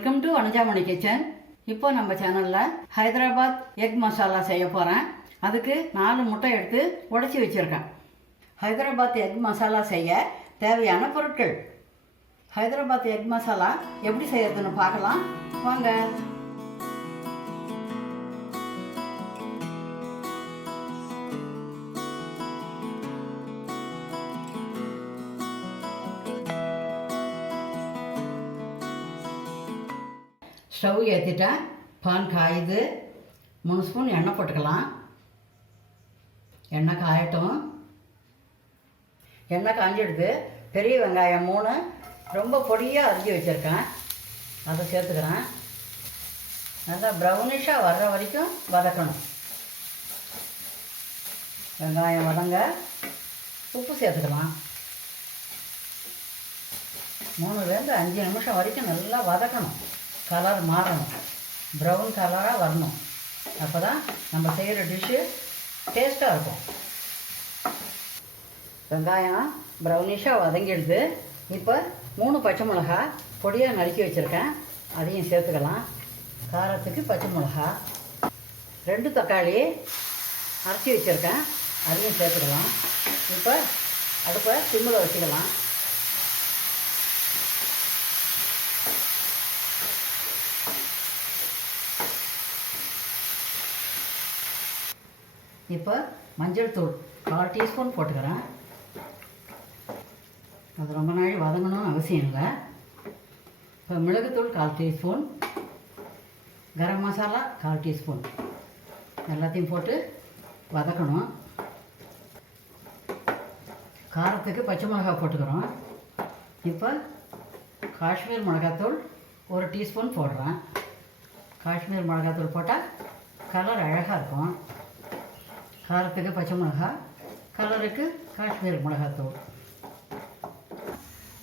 Welcome to Anujamani kitchen. இப்போ நம்ம சேனலில் ஹைதராபாத் எக் மசாலா செய்ய போகிறேன். அதுக்கு 4 முட்டை எடுத்து உடைச்சி வச்சுருக்கேன். ஹைதராபாத் எக் மசாலா செய்ய தேவையான பொருட்கள். ஹைதராபாத் எக் மசாலா எப்படி செய்யறதுன்னு பார்க்கலாம் வாங்க. ஸ்டவ் ஏற்றிட்டேன். பான் காயுது. 3 ஸ்பூன் எண்ணெய் போட்டுக்கலாம். எண்ணெய் காயட்டும். எண்ணெய் காஞ்சிடுது. பெரிய வெங்காயம் 3 ரொம்ப பொடியாக அரிஞ்சு வச்சுருக்கேன். அதை சேர்த்துக்கிறேன். நல்லா ப்ரௌனிஷாக வர்ற வரைக்கும் வதக்கணும். வெங்காயம் வதங்க உப்பு சேர்த்துக்கலாம். 3லேருந்து 5 நிமிஷம் வரைக்கும் நல்லா வதக்கணும். கலர் மாறணும், ப்ரௌன் கலராக வரணும். அப்போ தான் நம்ம செய்கிற டிஷ்ஷு டேஸ்ட்டாக இருக்கும். வெங்காயம் ப்ரௌனிஷாக வதங்கிடுது. இப்போ 3 பச்சை மிளகா பொடியாக நறுக்கி வச்சுருக்கேன். அதையும் சேர்த்துக்கலாம். காரத்துக்கு பச்சை மிளகா. 2 தக்காளி அரைச்சி வச்சுருக்கேன். அதையும் சேர்த்துக்கலாம். இப்போ அடுப்பை சிம்மில் வச்சுக்கலாம். இப்போ மஞ்சள் தூள் 1/4 டீஸ்பூன் போட்டுக்கிறேன். அது ரொம்ப நாள் வதங்கணும்னு அவசியம் இல்லை. இப்போ மிளகுத்தூள் 1/4 டீஸ்பூன், கரம் மசாலா 1/4 டீஸ்பூன் எல்லாத்தையும் போட்டு வதக்கணும். காரத்துக்கு பச்சை மிளகா போட்டுக்கிறோம். இப்போ காஷ்மீர் மிளகாத்தூள் 1 டீஸ்பூன் போடுறேன். காஷ்மீர் மிளகாத்தூள் போட்டால் கலர் அழகாக இருக்கும். காரத்துக்கு பச்சை மிளகா, கலருக்கு காஷ்மீர் மிளகாத்தூள்.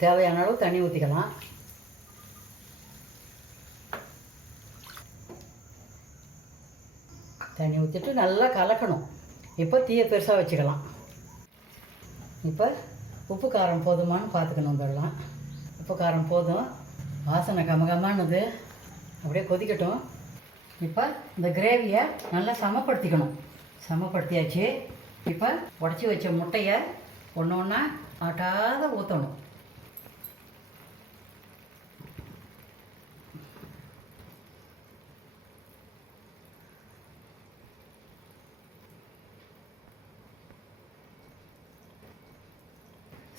தேவையான அளவு தண்ணி ஊற்றிக்கலாம். தண்ணி ஊற்றிட்டு நல்லா கலக்கணும். இப்போ தீயை பெருசாக வச்சுக்கலாம். இப்போ உப்பு காரம் போதுமானு பார்த்துக்கணும். இதெல்லாம் உப்பு காரம் போதும். வாசனை கமகமானது. அப்படியே கொதிக்கட்டும். இப்போ இந்த கிரேவியை நல்லா சமப்படுத்தியாச்சு. இப்போ உடச்சி வச்ச முட்டையை ஒன்று ஒன்றா ஆட்டாத ஊற்றணும்.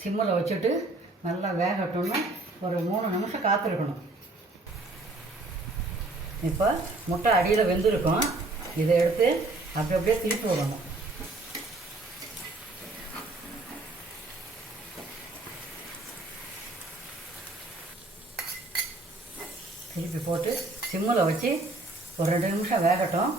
சிம்மில் வச்சுட்டு நல்லா வேகட்டும்னு ஒரு 3 நிமிஷம் காத்திருக்கணும். இப்போ முட்டை அடியில் வெந்திருக்கும். இதை எடுத்து அப்படியே திருப்பி விடணும். திருப்பி போட்டு சிம்மில் வச்சு ஒரு 2 நிமிஷம் வேகட்டும்.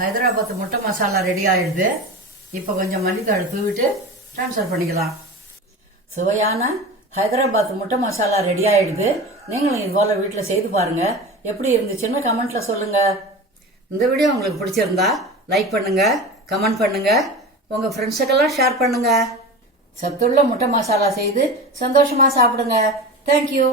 ஹைதராபாத் முட்டை மசாலா ரெடி ஆகிடுது. இப்போ கொஞ்சம் மல்லித்தழை தூவிட்டு ட்ரான்ஸ்ஃபர் பண்ணிக்கலாம். சுவையான ஹைதராபாத் முட்டை மசாலா ரெடி ஆகிடுது. நீங்களும் இது போல் வீட்டில் செய்து பாருங்கள். எப்படி இருந்துச்சுன்னு கமெண்ட்டில் சொல்லுங்கள். இந்த வீடியோ உங்களுக்கு பிடிச்சிருந்தா லைக் பண்ணுங்கள், கமெண்ட் பண்ணுங்கள், உங்கள் ஃப்ரெண்ட்ஸுக்கெல்லாம் ஷேர் பண்ணுங்கள். சத்துள்ள முட்டை மசாலா செய்து சந்தோஷமாக சாப்பிடுங்க. தேங்க்யூ.